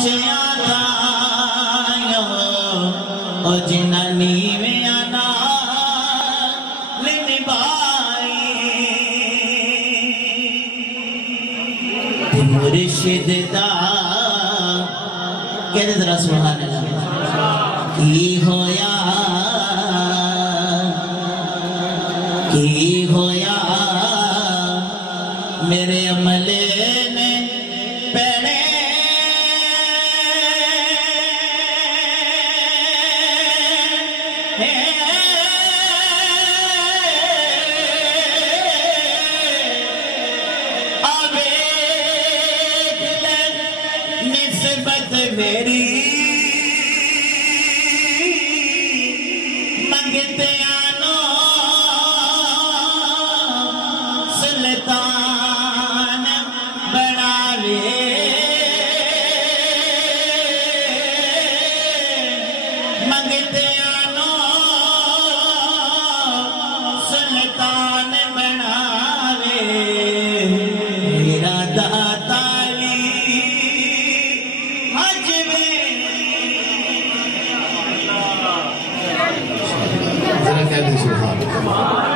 उच्चियां ओ जिन्ना नीवियां नाल निभाई मुर्शिद दा कहते जरा सुभान अल्लाह की होया मेरे अमले ने पैने आवे निस्बत मेरी मंगते आनो सुल्तान बनावे मंगते आनो सुल्तान बनावे मेरा दाताली हज में जरा कहते सुभान अल्लाह।